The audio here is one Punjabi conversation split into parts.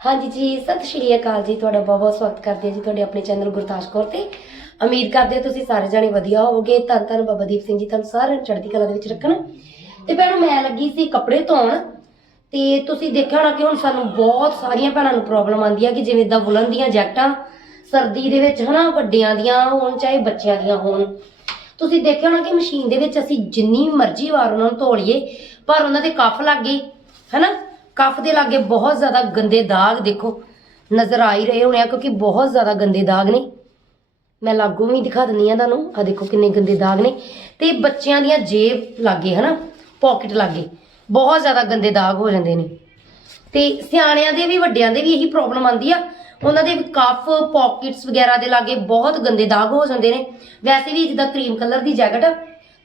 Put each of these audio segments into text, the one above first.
ਹਾਂਜੀ ਜੀ, ਸਤਿ ਸ਼੍ਰੀ ਅਕਾਲ ਜੀ, ਤੁਹਾਡਾ ਬਹੁਤ ਬਹੁਤ ਸਵਾਗਤ ਕਰਦੇ ਹਾਂ ਜੀ ਤੁਹਾਡੇ ਆਪਣੇ ਚੈਨਲ ਗੁਰਦਾਸ ਕੌਰ ਤੇ। ਉਮੀਦ ਕਰਦੇ ਹਾਂ ਤੁਸੀਂ ਸਾਰੇ ਜਾਣੇ ਵਧੀਆ ਹੋਵੋਗੇ। ਧੰਨ ਧੰਨ ਬਾਬਾ ਦੀਪ ਸਿੰਘ ਜੀ, ਤੁਹਾਨੂੰ ਸਾਰਿਆਂ ਨੂੰ ਚੜ੍ਹਦੀ ਕਲਾ ਦੇ ਵਿੱਚ ਰੱਖਣ। ਤੇ ਭੈਣੋ, ਮੈਂ ਲੱਗੀ ਸੀ ਕੱਪੜੇ ਧੋਣ। ਤੇ ਤੁਸੀਂ ਦੇਖਿਆ ਹੋਣਾ ਕਿ ਹੁਣ ਸਾਨੂੰ ਬਹੁਤ ਸਾਰੀਆਂ ਭੈਣਾਂ ਨੂੰ ਪ੍ਰੋਬਲਮ ਆਉਂਦੀ ਆ ਕਿ ਜਿਵੇਂ ਇਦਾਂ ਵੁਲਨ ਦੀਆਂ ਜੈਕਟਾਂ, ਸਰਦੀ ਦੇ ਵਿੱਚ ਹਨਾ, ਵੱਡਿਆਂ ਦੀਆਂ ਹੋਣ, ਚਾਹੇ ਬੱਚਿਆਂ ਦੀਆਂ ਹੋਣ। ਤੁਸੀਂ ਦੇਖਿਆ ਹੋਣਾ ਕਿ ਮਸ਼ੀਨ ਦੇ ਵਿੱਚ ਅਸੀਂ ਜਿੰਨੀ ਮਰਜ਼ੀ ਵਾਰ ਉਹਨਾਂ ਨੂੰ ਧੋ ਲਈਏ, ਪਰ ਉਹਨਾਂ ਦੇ ਕੱਫ ਲੱਗ ਗਈ ਹਨਾ? ਕਫ ਦੇ ਲਾਗੇ ਬਹੁਤ ਜ਼ਿਆਦਾ ਗੰਦੇ ਦਾਗ ਦੇਖੋ। ਨਜ਼ਰ ਆ ਹੀ ਰਹੇ ਹੋਣੇ ਆ ਕਿਉਂਕਿ ਬਹੁਤ ਜ਼ਿਆਦਾ ਗੰਦੇ ਦਾਗ ਨੇ। ਮੈਂ ਲਾਗੂ ਵੀ ਦਿਖਾ ਦਿੰਨੀ ਆ ਤੁਹਾਨੂੰ। ਆ ਦੇਖੋ ਕਿੰਨੇ ਗੰਦੇ ਦਾਗ ਨੇ। ਤੇ ਬੱਚਿਆਂ ਦੀਆਂ ਜੇਬ ਲਾਗੇ ਹਨਾ ਪਾਕਟ ਲਾਗੇ, ਬਹੁਤ ਜ਼ਿਆਦਾ ਗੰਦੇ ਦਾਗ ਹੋ ਜਾਂਦੇ ਨੇ। ਤੇ ਸਿਆਣਿਆਂ ਦੇ ਵੀ, ਵੱਡਿਆਂ ਦੇ ਵੀ ਇਹੀ ਪ੍ਰੋਬਲਮ ਆਉਂਦੀ ਆ। ਉਹਨਾਂ ਦੇ ਕਫ ਪਾਕਟਸ ਵਗੈਰਾ ਦੇ ਲਾਗੇ ਬਹੁਤ ਗੰਦੇ ਦਾਗ ਹੋ ਜਾਂਦੇ ਨੇ। ਵੈਸੇ ਵੀ ਜਿੱਦਾਂ ਕਰੀਮ ਕਲਰ ਦੀ ਜੈਕਟ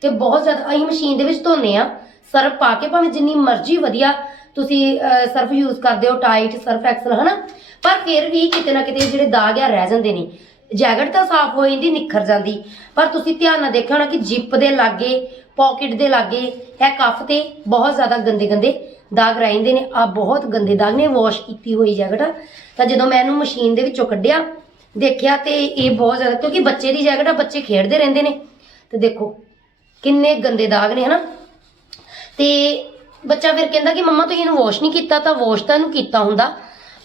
ਤੇ ਬਹੁਤ ਜ਼ਿਆਦਾ ਅਸੀਂ ਮਸ਼ੀਨ ਦੇ ਵਿੱਚ ਧੋਨੇ ਆ। ਸਰਫ ਪਾ ਕੇ ਭਾਵੇਂ ਜਿੰਨੀ ਮਰਜ਼ੀ ਵਧੀਆ ਤੁਸੀਂ ਸਰਫ ਯੂਜ਼ ਕਰਦੇ ਹੋ ਟਾਈਟ ਸਰਫ ਐਕਸਲ ਹਨਾ? ਪਰ ਫਿਰ ਵੀ ਕਿਤੇ ਨਾ ਕਿਤੇ ਜਿਹੜੇ ਦਾਗ ਆ, ਰਹਿ ਜਾਂਦੇ ਨੇ। ਜੈਕਟ ਤਾਂ ਸਾਫ਼ ਹੋ ਜਾਂਦੀ, ਨਿਖਰ ਜਾਂਦੀ। ਪਰ ਤੁਸੀਂ ਧਿਆਨ ਨਾਲ ਦੇਖਿਆ ਹੋਣਾ ਕਿ ਜਿਪ ਦੇ ਲਾਗੇ ਪਾਕਟ ਦੇ ਲਾਗੇ, ਇਹ ਕਫ ਤੇ ਬਹੁਤ ਜ਼ਿਆਦਾ ਗੰਦੇ ਗੰਦੇ ਦਾਗ ਰਹਿੰਦੇ ਨੇ। ਆ ਬਹੁਤ ਗੰਦੇ ਦਾਗ ਨੇ ਵਾਸ਼ ਕੀਤੀ ਹੋਈ ਜੈਕਟ। ਆ। ਤਾਂ ਜਦੋਂ ਮੈਂ ਇਹਨੂੰ ਮਸ਼ੀਨ ਦੇ ਵਿੱਚੋਂ ਕੱਢਿਆ, ਦੇਖਿਆ ਤੇ ਇਹ ਬਹੁਤ ਜ਼ਿਆਦਾ, ਕਿਉਂਕਿ ਬੱਚੇ ਦੀ ਜੈਕਟ ਆ, ਬੱਚੇ ਖੇਡਦੇ ਰਹਿੰਦੇ ਨੇ। ਤੇ ਦੇਖੋ, ਕਿੰਨੇ ਗੰਦੇ ਦਾਗ ਨੇ, ਹਨਾ? ਤੇ ਬੱਚਾ ਫਿਰ ਕਹਿੰਦਾ ਕਿ ਮੰਮਾ ਤੁਸੀਂ ਇਹਨੂੰ ਵਾਸ਼ ਨਹੀਂ ਕੀਤਾ ਤਾਂ ਵਾਸ਼ ਤਾਂ ਇਹਨੂੰ ਕੀਤਾ ਹੁੰਦਾ।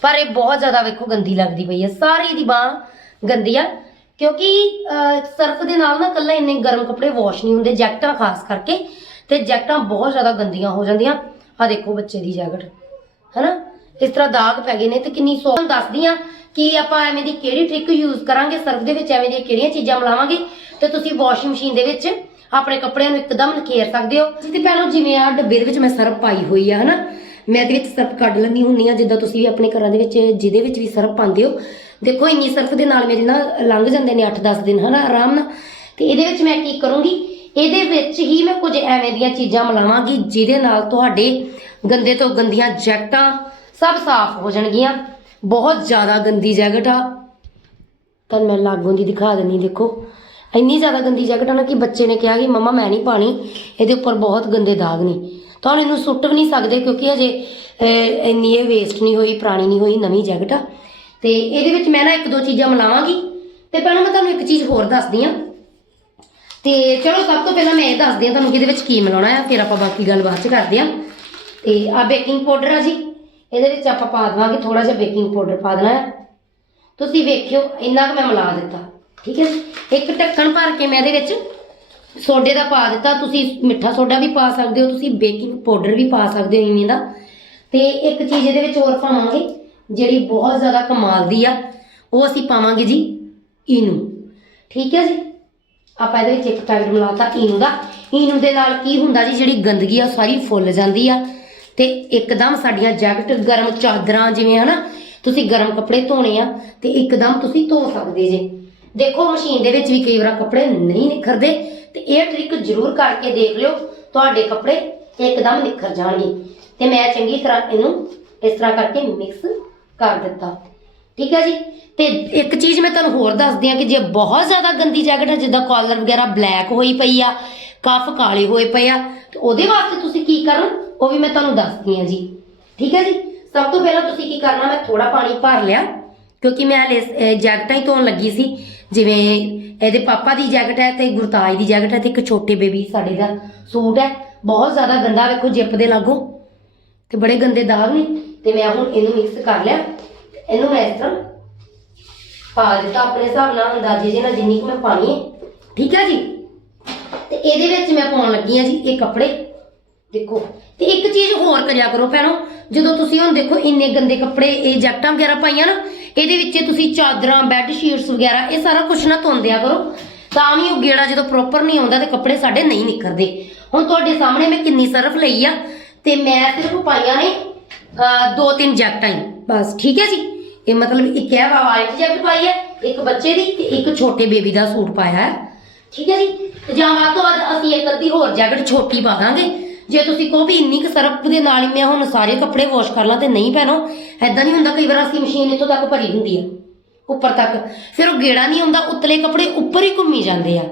ਪਰ ਇਹ ਬਹੁਤ ਜ਼ਿਆਦਾ ਵੇਖੋ ਗੰਦੀ ਲੱਗਦੀ ਪਈ ਹੈ। ਸਾਰੀ ਦੀ ਬਾਹ ਗੰਦੀ ਆ। ਕਿਉਂਕਿ ਸਰਫ ਦੇ ਨਾਲ ਨਾ ਕੱਲਾ ਇੰਨੇ ਗਰਮ ਕੱਪੜੇ ਵਾਸ਼ ਨਹੀਂ ਹੁੰਦੇ, ਜੈਕਟਾਂ ਖਾਸ ਕਰਕੇ। ਤੇ ਜੈਕਟਾਂ ਬਹੁਤ ਜ਼ਿਆਦਾ ਗੰਦੀਆਂ ਹੋ ਜਾਂਦੀਆਂ। ਆ ਦੇਖੋ ਬੱਚੇ ਦੀ ਜੈਕਟ ਹਨਾ? ਇਸ ਤਰ੍ਹਾਂ ਦਾਗ ਪੈ ਗਏ ਨੇ ਤੇ ਕਿੰਨੀ ਸੌ ਦੱਸਦੀ ਆ ਕਿ ਆਪਾਂ ਐਵੇਂ ਦੀ ਕਿਹੜੀ ਟ੍ਰਿਕ ਯੂਜ਼ ਕਰਾਂਗੇ, ਸਰਫ ਦੇ ਵਿੱਚ ਐਵੇਂ ਦੀਆਂ ਕਿਹੜੀਆਂ ਚੀਜ਼ਾਂ ਮਿਲਾਵਾਂਗੇ। ਤੇ ਤੁਸੀਂ ਵਾਸ਼ਿੰਗ ਮਸ਼ੀਨ ਦੇ ਵਿੱਚ ਆਪਣੇ ਕੱਪੜਿਆਂ ਨੂੰ ਇੱਕਦਮ ਨਖੇਰ ਸਕਦੇ ਹੋ। ਤੇ ਪਹਿਲਾਂ ਜਿਵੇਂ ਆ ਡੱਬੇ ਦੇ ਵਿੱਚ ਮੈਂ ਸਰਫ ਪਾਈ ਹੋਈ ਆ, ਹਨਾ? ਮੈਂ ਇਹਦੇ ਵਿੱਚ ਸਰਫ ਕੱਢ ਲੈਂਦੀ ਹੁੰਦੀ ਆ, ਜਿੱਦਾਂ ਤੁਸੀਂ ਵੀ ਆਪਣੇ ਘਰਾਂ ਦੇ ਵਿੱਚ, ਜਿਹਦੇ ਵਿੱਚ ਵੀ ਸਰਫ ਪਾਉਂਦੇ ਹੋ। ਦੇਖੋ, ਇੰਨੀ ਸਰਫ ਦੇ ਨਾਲ ਮੇਰੇ ਨਾ ਲੰਘ ਜਾਂਦੇ ਨੇ 8-10 ਦਿਨ, ਹਨਾ, ਆਰਾਮ ਨਾਲ। ਤੇ ਇਹਦੇ ਵਿੱਚ ਮੈਂ ਕੀ ਕਰੂੰਗੀ? ਇਹਦੇ ਵਿੱਚ ਹੀ ਮੈਂ ਕੁਝ ਐਵੇਂ ਦੀਆਂ ਚੀਜ਼ਾਂ ਮਿਲਾਵਾਂਗੀ, ਜਿਹਦੇ ਨਾਲ ਤੁਹਾਡੇ ਗੰਦੇ ਤੋਂ ਗੰਦੀਆਂ ਜੈਕਟਾਂ ਸਭ ਸਾਫ਼ ਹੋ ਜਾਣਗੀਆਂ। ਬਹੁਤ ਜ਼ਿਆਦਾ ਗੰਦੀ ਜੈਕਟ ਆ। ਤੁਹਾਨੂੰ ਮੈਂ ਲਾਗੋਂ ਦੀ ਦਿਖਾ ਦਿੰਨੀ ਦੇਖੋ। ਇੰਨੀ ਜ਼ਿਆਦਾ ਗੰਦੀ ਜੈਕਟ ਆ ਨਾ ਕਿ ਬੱਚੇ ਨੇ ਕਿਹਾ ਕਿ ਮਮਾ ਮੈਂ ਨਹੀਂ ਪਾਣੀ, ਇਹਦੇ ਉੱਪਰ ਬਹੁਤ ਗੰਦੇ ਦਾਗ ਨੇ। ਤਾਂ ਇਹਨੂੰ ਸੁੱਟ ਵੀ ਨਹੀਂ ਸਕਦੇ ਕਿਉਂਕਿ ਹਜੇ ਇੰਨੀ ਇਹ ਵੇਸਟ ਨਹੀਂ ਹੋਈ, ਪੁਰਾਣੀ ਨਹੀਂ ਹੋਈ, ਨਵੀਂ ਜੈਕਟ ਆ। ਤੇ ਇਹਦੇ ਵਿੱਚ ਮੈਂ ਨਾ ਇੱਕ ਦੋ ਚੀਜ਼ਾਂ ਮਿਲਾਵਾਂਗੀ। ਤੇ ਪਹਿਲਾਂ ਮੈਂ ਤੁਹਾਨੂੰ ਇੱਕ ਚੀਜ਼ ਹੋਰ ਦੱਸਦੀ ਆ ਤੇ ਚਲੋ, ਸਭ ਤੋਂ ਪਹਿਲਾਂ ਮੈਂ ਇਹ ਦੱਸਦੀ ਆ ਤੁਹਾਨੂੰ ਕਿ ਇਹਦੇ ਵਿੱਚ ਕੀ ਮਿਲਾਉਣਾ ਆ, ਫਿਰ ਆਪਾਂ ਬਾਕੀ ਗੱਲ ਬਾਅਦ ਚ ਕਰਦੇ ਆ ਤੇ ਆ ਬੇਕਿੰਗ ਪਾਊਡਰ ਆ ਜੀ। ਇਹਦੇ ਵਿੱਚ ਆਪਾਂ ਪਾ ਦੇਵਾਂਗੇ ਥੋੜਾ ਜਿਹਾ ਬੇਕਿੰਗ ਪਾਊਡਰ ਪਾ ਦੇਣਾ ਆ। ਤੁਸੀਂ ਵੇਖਿਓ, ਇੰਨਾ ਕੁ ਮੈਂ ਮਿਲਾ ਦਿੱਤਾ। ਠੀਕ ਹੈ ਜੀ? ਇੱਕ ਢੱਕਣ ਭਰ ਕੇ ਮੈਂ ਇਹਦੇ ਵਿੱਚ ਸੋਡੇ ਦਾ ਪਾ ਦਿੱਤਾ। ਤੁਸੀਂ ਮਿੱਠਾ ਸੋਡਾ ਵੀ ਪਾ ਸਕਦੇ ਹੋ, ਤੁਸੀਂ ਬੇਕਿੰਗ ਪਾਊਡਰ ਵੀ ਪਾ ਸਕਦੇ ਹੋ ਇਵੇਂ ਦਾ। ਤੇ ਇੱਕ ਚੀਜ਼ ਇਹਦੇ ਵਿੱਚ ਹੋਰ ਪਾਵਾਂਗੇ, ਜਿਹੜੀ ਬਹੁਤ ਜ਼ਿਆਦਾ ਕਮਾਲ ਦੀ ਆ, ਉਹ ਅਸੀਂ ਪਾਵਾਂਗੇ ਜੀ ਈਨੂ। ਠੀਕ ਹੈ ਜੀ? ਆਪਾਂ ਇਹਦੇ ਵਿੱਚ ਇੱਕ ਪੈਕਟ ਮਿਲਾਤਾ ਈਨੂ ਦਾ। ਈਨੂ ਦੇ ਨਾਲ ਕੀ ਹੁੰਦਾ ਜੀ, ਜਿਹੜੀ ਗੰਦਗੀ ਆ, ਉਹ ਸਾਰੀ ਫੁੱਲ ਜਾਂਦੀ ਆ। ਤੇ ਇੱਕਦਮ ਸਾਡੀਆਂ ਜੈਕਟ, ਗਰਮ ਚਾਦਰਾਂ ਜਿਵੇਂ ਹਨਾ, ਤੁਸੀਂ ਗਰਮ ਕੱਪੜੇ ਧੋਣੇ ਆ, ਤੇ ਇੱਕਦਮ ਤੁਸੀਂ ਧੋ ਸਕਦੇ ਜੇ। ਦੇਖੋ ਮਸ਼ੀਨ ਦੇ ਵਿੱਚ ਵੀ ਕਈ ਵਾਰ ਕੱਪੜੇ ਨਹੀਂ ਨਿਖਰਦੇ ਤੇ ਇਹ ਟ੍ਰਿਕ ਜ਼ਰੂਰ ਕਰਕੇ ਦੇਖ ਲਿਓ ਤੁਹਾਡੇ ਕੱਪੜੇ ਇੱਕਦਮ ਨਿਖਰ ਜਾਣਗੇ। ਤੇ ਮੈਂ ਚੰਗੀ ਤਰ੍ਹਾਂ ਇਹਨੂੰ ਇਸ ਤਰ੍ਹਾਂ ਕਰਕੇ ਮਿਕਸ ਕਰ ਦਿੱਤਾ। ਠੀਕ ਹੈ ਜੀ? ਤੇ ਇੱਕ ਚੀਜ਼ ਮੈਂ ਤੁਹਾਨੂੰ ਹੋਰ ਦੱਸਦੀ ਆ ਕਿ ਜੇ ਬਹੁਤ ਜ਼ਿਆਦਾ ਗੰਦੀ ਜੈਕਟ ਹੈ ਜਿੱਦਾਂ ਕਾਲਰ ਵਗੈਰਾ ਬਲੈਕ ਹੋਈ ਪਈ ਆ ਕਫ ਕਾਲੇ ਹੋਏ ਪਏ ਆ ਤੇ ਉਹਦੇ ਵਾਸਤੇ ਤੁਸੀਂ ਕੀ ਕਰਨ? ਉਹ ਵੀ ਮੈਂ ਤੁਹਾਨੂੰ ਦੱਸਦੀ ਆ ਜੀ। ਠੀਕ ਹੈ ਜੀ? ਸਭ ਤੋਂ ਪਹਿਲਾਂ ਤੁਸੀਂ ਕੀ ਕਰਨਾ ਮੈਂ ਥੋੜਾ ਪਾਣੀ ਭਰ ਲਿਆ ਕਿਉਂਕਿ ਮੈਂ ਹਲੇ ਅਹ, ਜੈਕਟਾਂ ਹੀ ਧੋਣ ਲੱਗੀ ਸੀ। ਜਿਵੇਂ ਇਹਦੇ ਪਾਪਾ ਦੀ ਜੈਕਟ ਹੈ ਤੇ ਗੁਰਤਾਜ ਦੀ ਜੈਕਟ ਹੈ ਤੇ ਇੱਕ ਛੋਟੇ ਬੇਬੀ ਸਾਡੇ ਦਾ ਸੂਟ ਹੈ। ਬਹੁਤ ਜ਼ਿਆਦਾ ਗੰਦਾ ਵੇਖੋ ਜਿੱਪ ਦੇ ਲਾਗੋ। ਤੇ ਬੜੇ ਗੰਦੇ ਦਾਗ ਨੇ। ਤੇ ਮੈਂ ਹੁਣ ਇਹਨੂੰ ਮਿਕਸ ਕਰ ਲਿਆ। ਇਹਨੂੰ ਮੈਂ ਇਸ ਤਰ੍ਹਾਂ ਪਾ ਦਿੱਤਾ ਆਪਣੇ ਹਿਸਾਬ ਨਾਲ ਅੰਦਾਜ਼ੇ ਜੇ ਨਾਲ ਜਿੰਨੀ ਕੁ ਮੈਂ ਪਾਣੀ ਹੈ। ਠੀਕ ਹੈ ਜੀ? ਤੇ ਇਹਦੇ ਵਿੱਚ ਮੈਂ ਪਾਉਣ ਲੱਗੀ ਆ ਜੀ ਇਹ ਕੱਪੜੇ। ਦੇਖੋ। ਤੇ ਇੱਕ ਚੀਜ਼ ਹੋਰ ਕਰਿਆ ਕਰੋ ਭੈਣੋ। ਜਦੋਂ ਤੁਸੀਂ ਹੁਣ ਦੇਖੋ ਇੰਨੇ ਗੰਦੇ ਕੱਪੜੇ, ਇਹ ਜੈਕਟਾਂ ਵਗੈਰਾ ਪਾਈਆਂ ਨਾ ਇਹਦੇ ਵਿੱਚ ਤੁਸੀਂ ਚਾਦਰਾਂ ਬੈੱਡ ਸ਼ੀਟਸ ਵਗੈਰਾ, ਇਹ ਸਾਰਾ ਕੁਝ ਨਾ ਧੋਂਦਿਆ ਕਰੋ। ਤਾਂ ਵੀ ਉਹ ਗੇੜਾ ਜਦੋਂ ਪ੍ਰੋਪਰ ਨਹੀਂ ਆਉਂਦਾ ਤੇ ਕੱਪੜੇ ਸਾਡੇ ਨਹੀਂ ਨਿਕਲਦੇ। ਹੁਣ ਤੁਹਾਡੇ ਸਾਹਮਣੇ ਮੈਂ ਕਿੰਨੀ ਸਰਫ ਲਈ ਆ ਤੇ ਮੈਂ ਸਿਰਫ ਪਾਈਆਂ ਨੇ ਦੋ ਤਿੰਨ ਜੈਕਟਾਂ ਹੀ। ਬਸ, ਠੀਕ ਹੈ ਜੀ? ਇਹ ਮਤਲਬ ਇੱਕ ਹੈ ਵਾਈਟ ਜੈਕਟ ਪਾਈ ਹੈ, ਇੱਕ ਬੱਚੇ ਦੀ ਤੇ ਇੱਕ ਛੋਟੇ ਬੇਬੀ ਦਾ ਸੂਟ ਪਾਇਆ ਹੈ। ਠੀਕ ਹੈ ਜੀ? ਜਾਂ ਵੱਧ ਤੋਂ ਵੱਧ ਅਸੀਂ ਇੱਕ ਅੱਧੀ ਹੋਰ ਜੈਕਟ ਛੋਟੀ ਪਾ ਦਾਂਗੇ। ਜੇ ਤੁਸੀਂ ਕਹੋ ਵੀ ਇੰਨੀ ਕੁ ਸਰਫ ਦੇ ਨਾਲ ਹੀ ਮੈਂ ਹੁਣ ਸਾਰੇ ਕੱਪੜੇ ਵਾਸ਼ ਕਰ ਲਾਂ ਤੇ ਨਹੀਂ ਪੈਣੋ ਐਦਾਂ ਨਹੀਂ ਹੁੰਦਾ ਕਈ ਵਾਰ ਅਸੀਂ ਮਸ਼ੀਨ ਇੱਥੋਂ ਤੱਕ ਭਰੀ ਹੁੰਦੀ ਆ, ਉੱਪਰ ਤੱਕ। ਫਿਰ ਉਹ ਗੇੜਾ ਨਹੀਂ ਆਉਂਦਾ ਉਤਲੇ ਕੱਪੜੇ ਉੱਪਰ ਹੀ ਘੁੰਮੀ ਜਾਂਦੇ ਆ।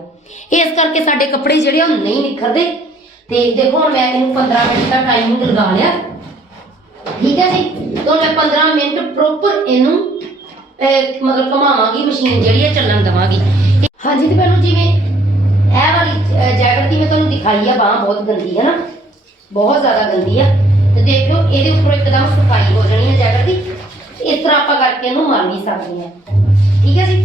ਇਸ ਕਰਕੇ ਸਾਡੇ ਕੱਪੜੇ ਜਿਹੜੇ ਉਹ ਨਹੀਂ ਨਿਖਰਦੇ। ਤੇ ਦੇਖੋ ਹੁਣ ਮੈਂ ਇਹਨੂੰ 15 ਮਿੰਟ ਦਾ ਟਾਈਮ ਲਗਾ ਲਿਆ। ਠੀਕ ਹੈ ਜੀ? ਤੋਂ ਮੈਂ 15 ਮਿੰਟ ਪ੍ਰੋਪਰ ਇਹਨੂੰ ਮਤਲਬ ਘਮਾਵਾਂਗੀ ਮਸ਼ੀਨ ਜਿਹੜੀ ਹੈ ਚੱਲਣ ਦਵਾਂਗੀ। ਹਾਂਜੀ, ਤੇ ਮੈਨੂੰ ਜਿਵੇਂ ਇਹ ਵਾਲੀ ਜੈਕਟ ਦੀ ਮੈਂ ਤੁਹਾਨੂੰ ਦਿਖਾਈ ਆ, ਬਾਹ ਬਹੁਤ ਗੰਦੀ ਹੈ ਨਾ। ਬਹੁਤ ਜ਼ਿਆਦਾ ਗੰਦੀ ਆ। ਤੇ ਦੇਖਿਓ, ਇਹਦੇ ਉੱਪਰੋਂ ਇੱਕਦਮ ਸਫ਼ਾਈ ਹੋ ਜਾਣੀ ਹੈ ਜੈਕਟ ਦੀ। ਇਸ ਤਰ੍ਹਾਂ ਆਪਾਂ ਕਰਕੇ ਇਹਨੂੰ ਮਾਰ ਵੀ ਸਕਦੇ ਹਾਂ ਠੀਕ ਹੈ ਜੀ?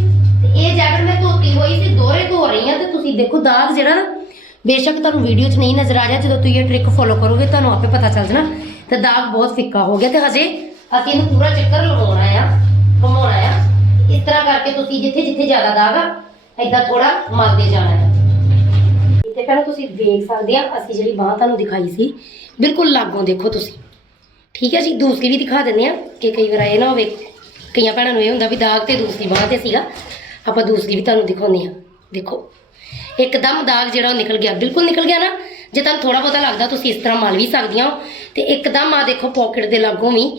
ਤੇ ਇਹ ਜੈਕਟ ਮੈਂ ਧੋਤੀ ਹੋਈ ਸੀ, ਦੋਹਰੇ ਧੋ ਰਹੀ ਹਾਂ ਤੇ ਤੁਸੀਂ ਦੇਖੋ ਦਾਗ ਜਿਹੜਾ ਨਾ, ਬੇਸ਼ੱਕ ਤੁਹਾਨੂੰ ਵੀਡੀਓ 'ਚ ਨਹੀਂ ਨਜ਼ਰ ਆ ਰਿਹਾ, ਜਦੋਂ ਤੁਸੀਂ ਇਹ ਟ੍ਰਿਕ ਫੋਲੋ ਕਰੋਗੇ, ਤੁਹਾਨੂੰ ਆਪੇ ਪਤਾ ਚੱਲ ਜਾਣਾ। ਤੇ ਦਾਗ ਬਹੁਤ ਫਿੱਕਾ ਹੋ ਗਿਆ ਤੇ ਹਜੇ ਅਸੀਂ ਇਹਨੂੰ ਪੂਰਾ ਚੱਕਰ ਲਗਾਉਣਾ ਆ, ਘੁਮਾਉਣਾ ਆ। ਇਸ ਤਰ੍ਹਾਂ ਕਰਕੇ ਤੁਸੀਂ ਜਿੱਥੇ ਜਿੱਥੇ ਜ਼ਿਆਦਾ ਦਾਗ ਆ, ਏਦਾਂ ਥੋੜਾ ਮਲਦੇ ਜਾਣਾ ਹੈ ਤੇ ਪਹਿਲਾਂ ਤੁਸੀਂ ਦੇਖ ਸਕਦੇ ਆ, ਅਸੀਂ ਜਿਹੜੀ ਬਾਹ ਤੁਹਾਨੂੰ ਦਿਖਾਈ ਸੀ, ਬਿਲਕੁਲ ਲਾਗੋਂ ਦੇਖੋ ਤੁਸੀਂ। ਠੀਕ ਹੈ ਜੀ, ਦੂਸਰੀ ਵੀ ਦਿਖਾ ਦਿੰਦੇ ਆ, ਕਿ ਕਈ ਵਾਰ ਇਹ ਨਾ ਹੋਵੇ, ਕਈਆਂ ਭੈਣਾਂ ਨੂੰ ਇਹ ਹੁੰਦਾ ਵੀ ਦਾਗ ਤੇ ਦੂਸਰੀ ਬਾਹ ਤੇ ਸੀਗਾ, ਆਪਾਂ ਦੂਸਰੀ ਵੀ ਤੁਹਾਨੂੰ ਦਿਖਾਉਂਦੇ ਆ। ਦੇਖੋ, ਇੱਕਦਮ ਦਾਗ ਜਿਹੜਾ ਉਹ ਨਿਕਲ ਗਿਆ, ਬਿਲਕੁਲ ਨਿਕਲ ਗਿਆ ਨਾ, ਜੇ ਤੁਹਾਨੂੰ ਥੋੜਾ ਬਹੁਤਾ ਲੱਗਦਾ, ਤੁਸੀਂ ਇਸ ਤਰ੍ਹਾਂ ਮਲ ਵੀ ਸਕਦੀਆਂ ਹੋ, ਤੇ ਇੱਕਦਮ ਆ ਦੇਖੋ ਪਾਕਟ ਦੇ ਲਾਗੋਂ ਵੀ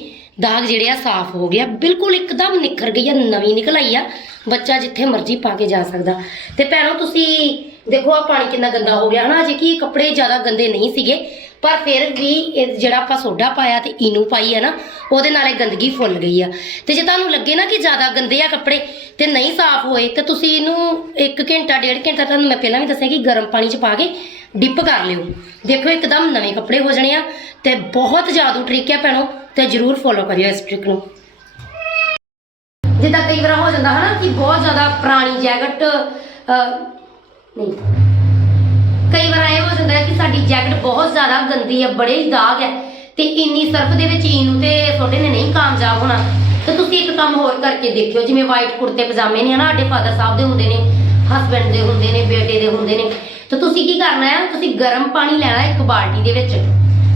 ਦਾਗ ਜਿਹੜੇ ਆ ਸਾਫ਼ ਹੋ ਗਿਆ, ਬਿਲਕੁਲ ਇੱਕਦਮ ਨਿਖਰ ਗਈ ਆ, ਨਵੀਂ ਨਿਕਲ ਆਈ ਆ, ਬੱਚਾ ਜਿੱਥੇ ਮਰਜ਼ੀ ਪਾ ਕੇ ਜਾ ਸਕਦਾ। ਤੇ ਭੈਣੋ, ਤੁਸੀਂ ਦੇਖੋ ਆ ਪਾਣੀ ਕਿੰਨਾ ਗੰਦਾ ਹੋ ਗਿਆ। ਹਨਾ, ਅਜੇ ਕੀ ਕੱਪੜੇ ਜ਼ਿਆਦਾ ਗੰਦੇ ਨਹੀਂ ਸੀਗੇ, ਪਰ ਫਿਰ ਵੀ ਇਹ ਜਿਹੜਾ ਆਪਾਂ ਸੋਡਾ ਪਾਇਆ ਤੇ ਇਨੂ ਪਾਈ ਹੈ ਨਾ, ਉਹਦੇ ਨਾਲ ਇਹ ਗੰਦਗੀ ਫੁੱਲ ਗਈ ਆ। ਤੇ ਜੇ ਤੁਹਾਨੂੰ ਲੱਗੇ ਨਾ ਕਿ ਜ਼ਿਆਦਾ ਗੰਦੇ ਆ ਕੱਪੜੇ ਤੇ ਨਹੀਂ ਸਾਫ਼ ਹੋਏ, ਤੇ ਤੁਸੀਂ ਇਹਨੂੰ 1 ਘੰਟਾ, ਡੇਢ ਘੰਟਾ, ਤੁਹਾਨੂੰ ਮੈਂ ਪਹਿਲਾਂ ਵੀ ਦੱਸਿਆ ਕਿ ਗਰਮ ਪਾਣੀ 'ਚ ਪਾ ਕੇ ਡਿਪ ਕਰ ਲਿਓ। ਦੇਖੋ, ਇੱਕਦਮ ਨਵੇਂ ਕੱਪੜੇ ਹੋ ਜਾਣੇ ਆ ਤੇ ਬਹੁਤ ਜਾਦੂ ਟ੍ਰਿਕ ਹੈ ਭੈਣੋ, ਤੇ ਜਰੂਰ ਫੋਲੋ ਕਰਿਓ ਇਸ ਟ੍ਰਿਕ ਨੂੰ। ਜਿੱਦਾਂ ਕਈ ਵਾਰ ਹੋ ਜਾਂਦਾ ਹਨਾ ਕਿ ਬਹੁਤ ਜ਼ਿਆਦਾ ਪੁਰਾਣੀ ਜੈਕਟ ਨਹੀਂ। ਕਈ ਵਾਰ ਇਹ ਹੋ ਜਾਂਦਾ ਹੈ ਕਿ ਸਾਡੀ ਜੈਕਟ ਬਹੁਤ ਜ਼ਿਆਦਾ ਗੰਦੀ ਹੈ, ਬੜੇ ਹੀ ਦਾਗ ਹੈ ਤੇ ਇੰਨੀ ਸਰਫ ਦੇ ਵਿੱਚ ਈਨੂ ਤੇ ਤੁਹਾਡੇ ਨੇ ਨਹੀਂ ਕਾਮਯਾਬ ਹੋਣਾ। ਤੇ ਤੁਸੀਂ ਇੱਕ ਕੰਮ ਹੋਰ ਕਰਕੇ ਦੇਖਿਓ, ਜਿਵੇਂ ਵਾਈਟ ਕੁੜਤੇ, ਪਜਾਮੇ ਨੇ ਹਨਾ ਸਾਡੇ ਫਾਦਰ ਸਾਹਿਬ ਦੇ ਹੁੰਦੇ ਨੇ ਹਸਬੰਡ ਦੇ ਹੁੰਦੇ ਨੇ, ਬੇਟੇ ਦੇ ਹੁੰਦੇ ਨੇ। ਤੇ ਤੁਸੀਂ ਕੀ ਕਰਨਾ ਹੈ? ਤੁਸੀਂ ਗਰਮ ਪਾਣੀ ਲੈਣਾ ਇੱਕ ਬਾਲਟੀ ਦੇ ਵਿੱਚ।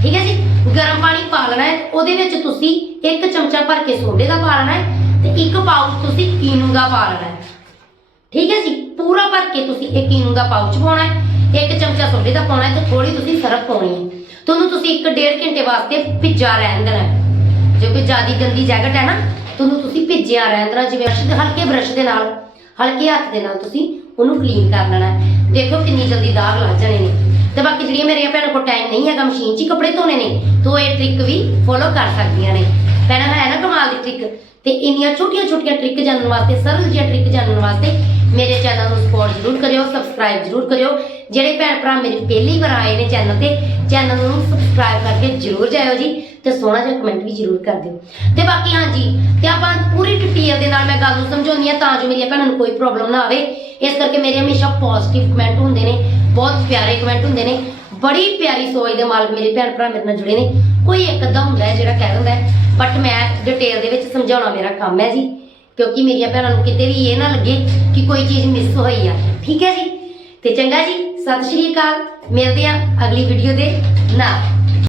ਠੀਕ ਹੈ ਜੀ? ਗਰਮ ਪਾਣੀ ਪਾ ਲੈਣਾ ਹੈ, ਉਹਦੇ ਵਿੱਚ ਤੁਸੀਂ ਇੱਕ ਚਮਚਾ ਭਰ ਕੇ ਸੋਡੇ ਦਾ ਪਾ ਲੈਣਾ ਹੈ ਤੇ ਇੱਕ ਪਾਊਚ ਤੁਸੀਂ ਈਨੂ ਦਾ ਪਾ ਲੈਣਾ ਹੈ। ਠੀਕ ਹੈ ਜੀ? ਪੂਰਾ ਭਰ ਕੇ ਤੁਸੀਂ ਇੱਕ ਈਨੂ ਦਾ ਪਾਊਚ ਪਾਉਣਾ ਹੈ, ਇੱਕ ਚਮਚਾ ਸੋਡੇ ਦਾ ਪਾਉਣਾ ਹੈ ਤੇ ਥੋੜੀ ਤੁਸੀਂ ਸਰਫ ਪਾਉਣੀ ਹੈ। ਤੁਹਾਨੂੰ ਤੁਸੀਂ ਇੱਕ ਡੇਢ ਘੰਟੇ ਵਾਸਤੇ ਭਿੱਜਾ ਰਹਿਣ ਦੇਣਾ ਹੈ। ਜੋ ਕਿ ਜਿਆਦੀ ਗੰਦੀ ਜੈਕਟ ਹੈ ਨਾ, ਤੁਹਾਨੂੰ ਤੁਸੀਂ ਭਿੱਜਿਆ ਰਹਿਣ ਦੇਣਾ, ਜਿਵੇਂ ਹਲਕੇ ਬਰਸ਼ ਦੇ ਨਾਲ, ਹਲਕੇ ਹੱਥ ਦੇ ਨਾਲ ਤੁਸੀਂ ਉਹਨੂੰ ਕਲੀਨ ਕਰ ਲੈਣਾ ਦੇਖੋ ਕਿੰਨੀ ਜਲਦੀ ਦਾਗ ਲੱਗ ਜਾਣੇ ਨੇ। ਤੇ ਬਾਕੀ ਜਿਹੜੀਆਂ ਮੇਰੀਆਂ ਭੈਣਾਂ ਕੋਲ ਟਾਈਮ ਨਹੀਂ ਹੈਗਾ ਮਸ਼ੀਨ 'ਚ ਕੱਪੜੇ ਧੋਣੇ ਨੇ, ਤੋ ਇਹ ਟ੍ਰਿਕ ਵੀ ਫੋਲੋ ਕਰ ਸਕਦੀਆਂ ਨੇ। ਭੈਣਾਂ, ਹੈ ਨਾ ਕਮਾਲ ਦੀ ਟ੍ਰਿਕ ਤੇ ਇੰਨੀਆਂ ਛੋਟੀਆਂ ਛੋਟੀਆਂ ਟ੍ਰਿਕ ਜਾਣਨ ਵਾਸਤੇ, ਸਰਲ ਜਿਹੀਆਂ ਟ੍ਰਿਕ ਜਾਣਨ ਵਾਸਤੇ ਮੇਰੇ ਚੈਨਲ ਨੂੰ ਸਪੋਰਟ ਜ਼ਰੂਰ ਕਰਿਓ ਸਬਸਕ੍ਰਾਈਬ ਜ਼ਰੂਰ ਕਰਿਓ। ਜਿਹੜੇ ਭੈਣ ਭਰਾ ਮੇਰੀ ਪਹਿਲੀ ਵਾਰ ਆਏ ਨੇ ਚੈਨਲ ਤੇ, ਚੈਨਲ ਨੂੰ ਸਬਸਕ੍ਰਾਈਬ ਕਰਕੇ ਜ਼ਰੂਰ ਜਾਇਓ ਜੀ ਤੇ ਸੋਹਣਾ ਜਿਹਾ ਕਮੈਂਟ ਵੀ ਜ਼ਰੂਰ ਕਰ ਦਿਓ। ਤੇ ਬਾਕੀ ਹਾਂਜੀ ਤੇ ਆਪਾਂ ਪੂਰੀ ਡਿਟੇਲ ਦੇ ਨਾਲ ਮੈਂ ਗੱਲ ਨੂੰ ਸਮਝਾਉਂਦੀ ਆ ਤਾਂ ਜੋ ਮੇਰੀਆਂ ਭੈਣਾਂ ਨੂੰ ਕੋਈ ਪ੍ਰੋਬਲਮ ਨਾ ਆਵੇ। ਇਸ ਕਰਕੇ ਮੇਰੇ ਹਮੇਸ਼ਾ ਪੋਜ਼ਿਟਿਵ ਕਮੈਂਟ ਹੁੰਦੇ ਨੇ, ਬਹੁਤ ਪਿਆਰੇ ਕਮੈਂਟ ਹੁੰਦੇ ਨੇ। ਬੜੀ ਪਿਆਰੀ ਸੋਚ ਦੇ ਮਾਲਕ ਮੇਰੇ ਭੈਣ ਭਰਾ ਮੇਰੇ ਨਾਲ ਜੁੜੇ ਨੇ। ਕੋਈ ਇੱਕ ਅੱਧਾ ਹੁੰਦਾ ਹੈ ਜਿਹੜਾ ਕਹਿ ਦਿੰਦਾ ਬਟ ਮੈਂ ਡਿਟੇਲ ਦੇ ਵਿੱਚ ਸਮਝਾਉਣਾ ਮੇਰਾ ਕੰਮ ਹੈ ਜੀ। ਕਿਉਂਕਿ ਮੇਰੀਆਂ ਭੈਣਾਂ ਨੂੰ ਕਿਤੇ ਵੀ ਇਹ ਨਾ ਲੱਗੇ ਕਿ ਕੋਈ ਚੀਜ਼ ਮਿਸ ਹੋਈ ਆ। ਠੀਕ ਹੈ ਜੀ? ਤੇ ਚੰਗਾ ਜੀ, ਸਤਿ ਸ਼੍ਰੀ ਅਕਾਲ। ਮਿਲਦੇ ਆ ਅਗਲੀ ਵੀਡੀਓ ਦੇ ਨਾਲ।